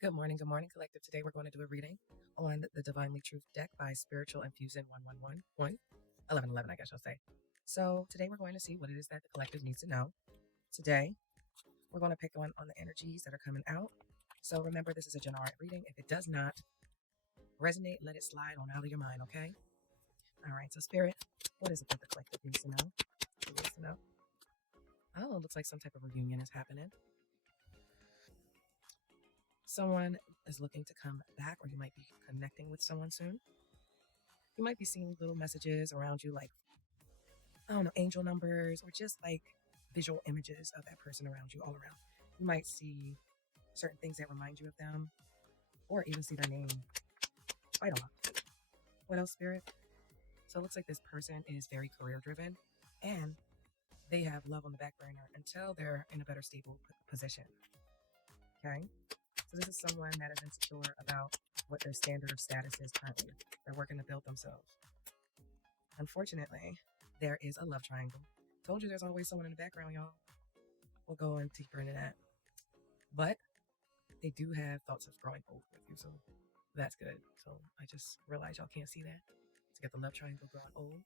Good morning, collective. Today we're going to do a reading on the Divinely Truth deck by Spiritual Infusion 1111, I guess I'll say. So today we're going to see what it is that the collective needs to know. Today we're going to pick on the energies that are coming out. So remember, this is a general reading. If it does not resonate, let it slide on out of your mind, okay? All right, so Spirit, what is it that the collective needs to know? It needs to know. Oh, it looks like some type of reunion is happening. Someone is looking to come back, or you might be connecting with someone soon. You might be seeing little messages around you, like, I don't know, angel numbers, or just like visual images of that person around you all around. You might see certain things that remind you of them, or even see their name quite a lot. What else, Spirit? So it looks like this person is very career driven, and they have love on the back burner until they're in a better stable position. Okay? So this is someone that is insecure about what their standard of status is currently. They're working to build themselves. Unfortunately, there is a love triangle. Told you there's always someone in the background, y'all. We'll go in deeper into that. But they do have thoughts of growing old with you, so that's good. So I just realized y'all can't see that. To get the love triangle growing old.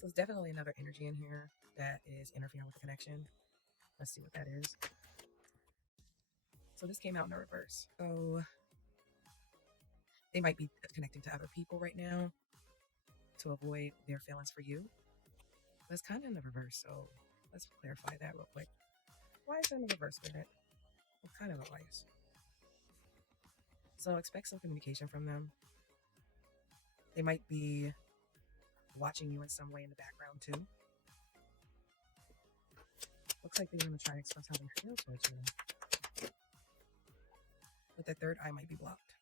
So it's definitely another energy in here that is interfering with the connection. Let's see what that is. So this came out in the reverse. So they might be connecting to other people right now to avoid their feelings for you. That's kind of in the reverse, so let's clarify that real quick. Why is it in the reverse, Spirit? What kind of advice? So expect some communication from them. They might be watching you in some way in the background too. Looks like they want to try to express how they feel towards you. But their third eye might be blocked.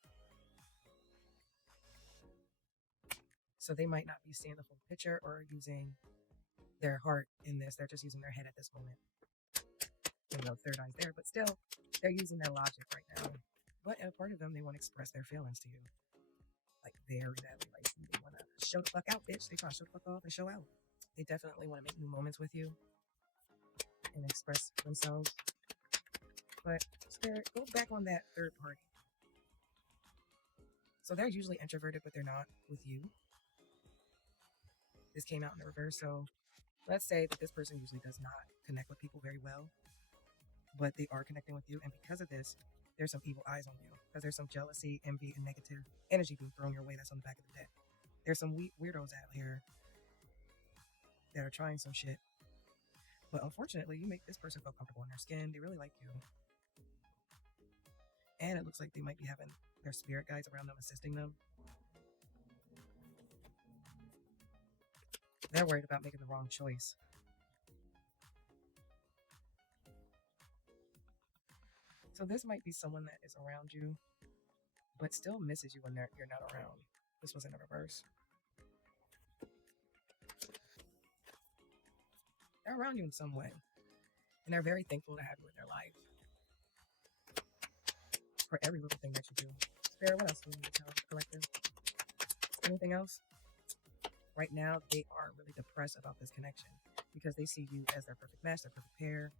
So they might not be seeing the full picture or using their heart in this. They're just using their head at this moment. Even though third eye's there, but still, they're using their logic right now. But a part of them, they want to express their feelings to you. Like very badly. Like they want to show the fuck out, bitch. They try to show the fuck off and show out. They definitely want to make new moments with you and express themselves. But Spirit, go back on that third party. So they're usually introverted, but they're not with you. This came out in the reverse. So let's say that this person usually does not connect with people very well, but they are connecting with you. And because of this, there's some evil eyes on you because there's some jealousy, envy, and negative energy being thrown your way that's on the back of the deck. There's some weirdos out here that are trying some shit. But unfortunately, you make this person feel comfortable in their skin. They really like you. And it looks like they might be having their spirit guides around them, assisting them. They're worried about making the wrong choice. So this might be someone that is around you, but still misses you when you're not around. This was in the reverse. They're around you in some way, and they're very thankful to have you in their life for every little thing that you do. Spirit, what else do we need to tell the collective? Anything else? Right now, they are really depressed about this connection because they see you as their perfect match, their perfect pair.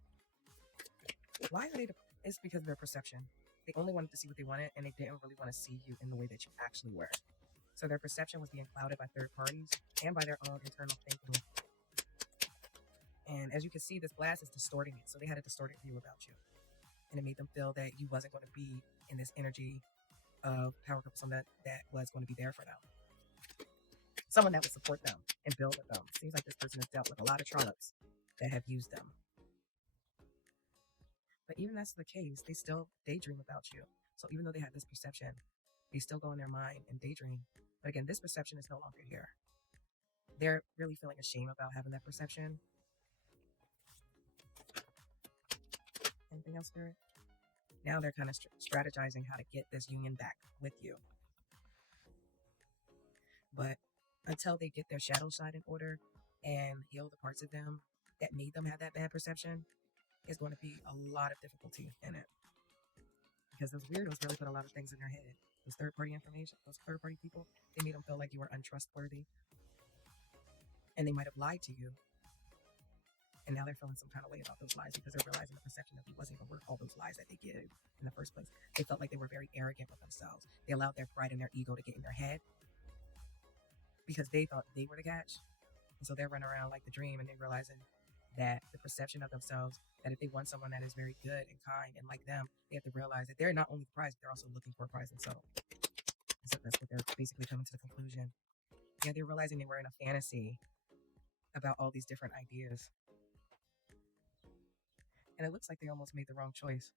Why are they It's because of their perception. They only wanted to see what they wanted, and they didn't really want to see you in the way that you actually were. So their perception was being clouded by third parties and by their own internal thinking. And as you can see, this glass is distorting it. So they had a distorted view about you. And it made them feel that you wasn't going to be in this energy of power couple, someone that was going to be there for them. Someone that would support them and build with them. Seems like this person has dealt with a lot of trollops that have used them. But even that's the case, they still daydream about you. So even though they have this perception, they still go in their mind and daydream. But again, this perception is no longer here. They're really feeling ashamed about having that perception. Anything else, Spirit? Now they're kind of strategizing how to get this union back with you. But until they get their shadow side in order and heal the parts of them that made them have that bad perception, it's going to be a lot of difficulty in it. Because those weirdos really put a lot of things in their head. Those third-party information, those third-party people, they made them feel like you were untrustworthy. And they might have lied to you. And now they're feeling some kind of way about those lies because they're realizing the perception of you wasn't even worth all those lies that they gave in the first place. They felt like they were very arrogant with themselves. They allowed their pride and their ego to get in their head because they thought they were the catch. And so they're running around like the dream, and they're realizing that the perception of themselves, that if they want someone that is very good and kind and like them, they have to realize that they're not only the prize, but they're also looking for a prize themselves. So that's what they're basically coming to the conclusion. Yeah, they're realizing they were in a fantasy about all these different ideas. And it looks like they almost made the wrong choice.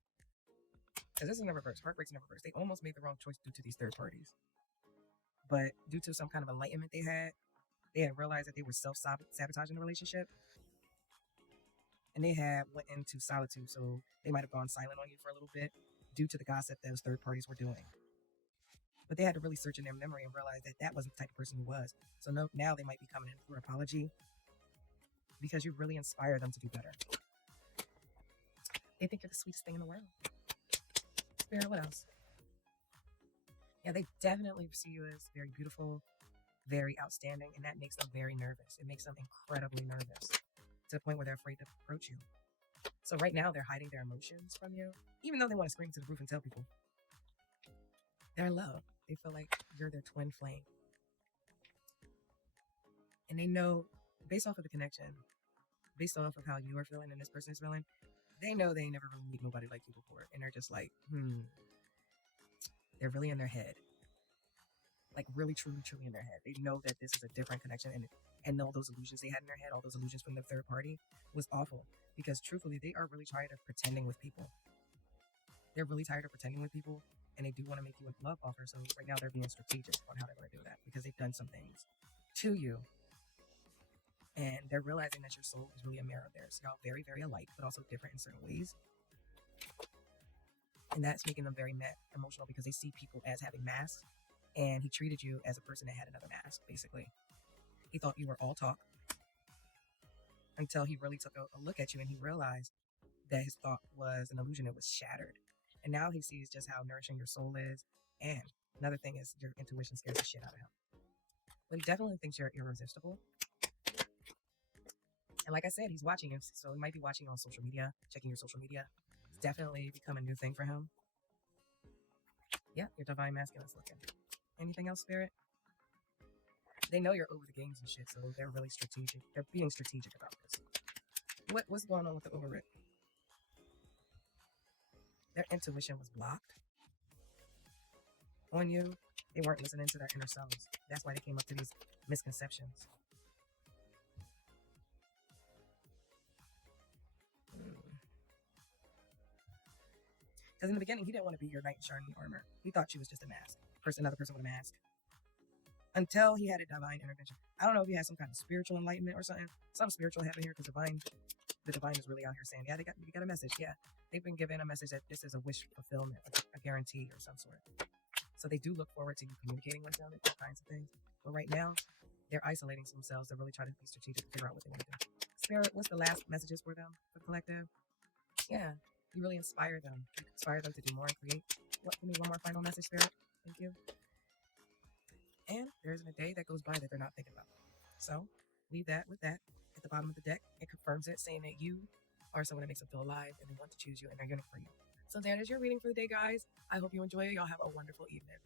Because this is in the reverse. Heartbreak's in the reverse. They almost made the wrong choice due to these third parties. But due to some kind of enlightenment they had realized that they were self-sabotaging the relationship. And they had went into solitude. So they might have gone silent on you for a little bit due to the gossip those third parties were doing. But they had to really search in their memory and realize that that wasn't the type of person you was. So now they might be coming in for an apology because you really inspire them to do better. They think you're the sweetest thing in the world. Spirit, what else? Yeah, they definitely see you as very beautiful, very outstanding, and that makes them very nervous. It makes them incredibly nervous to the point where they're afraid to approach you. So right now, they're hiding their emotions from you, even though they want to scream to the roof and tell people. They're in love. They feel like you're their twin flame. And they know, based off of the connection, based off of how you are feeling and this person is feeling, they know they ain't never really meet nobody like you before. And they're just like, They're really in their head. Like really, truly, truly in their head. They know that this is a different connection. And all those illusions they had in their head, all those illusions from the third party was awful. Because truthfully, they are really tired of pretending with people. They're really tired of pretending with people. And they do want to make you a love offer. So right now they're being strategic on how they're going to do that. Because they've done some things to you. And they're realizing that your soul is really a mirror of theirs. Y'all very, very alike, but also different in certain ways. And that's making them very emotional because they see people as having masks. And he treated you as a person that had another mask, basically. He thought you were all talk until he really took a look at you and he realized that his thought was an illusion. It was shattered. And now he sees just how nourishing your soul is. And another thing is your intuition scares the shit out of him. But he definitely thinks you're irresistible. And like I said, he's watching you. So he might be watching you on social media, checking your social media. It's definitely become a new thing for him. Yeah, your divine masculine's looking. Anything else, Spirit? They know you're over the games and shit, so they're really strategic. They're being strategic about this. What's going on with the overwrit? Their intuition was blocked on you. They weren't listening to their inner selves. That's why they came up to these misconceptions. Because in the beginning, he didn't want to be your knight in shining armor. He thought she was just a mask. Another person with a mask. Until he had a divine intervention. I don't know if he had some kind of spiritual enlightenment or something. Something spiritual happened here because the divine is really out here saying, yeah, you got a message. Yeah, they've been given a message that this is a wish fulfillment, a guarantee or some sort. So they do look forward to you communicating with them and all kinds of things. But right now, they're isolating themselves. They're really trying to be strategic to figure out what they want to do. Spirit, what's the last messages for them, for the collective? Yeah, you really inspire them. You inspire them to do more and create. Give me one more final message, Spirit. Thank you. And there isn't a day that goes by that they're not thinking about. So leave that with that at the bottom of the deck. It confirms it, saying that you are someone that makes them feel alive and they want to choose you and they're yearning for you. So that is your reading for the day, guys. I hope you enjoy it. Y'all have a wonderful evening.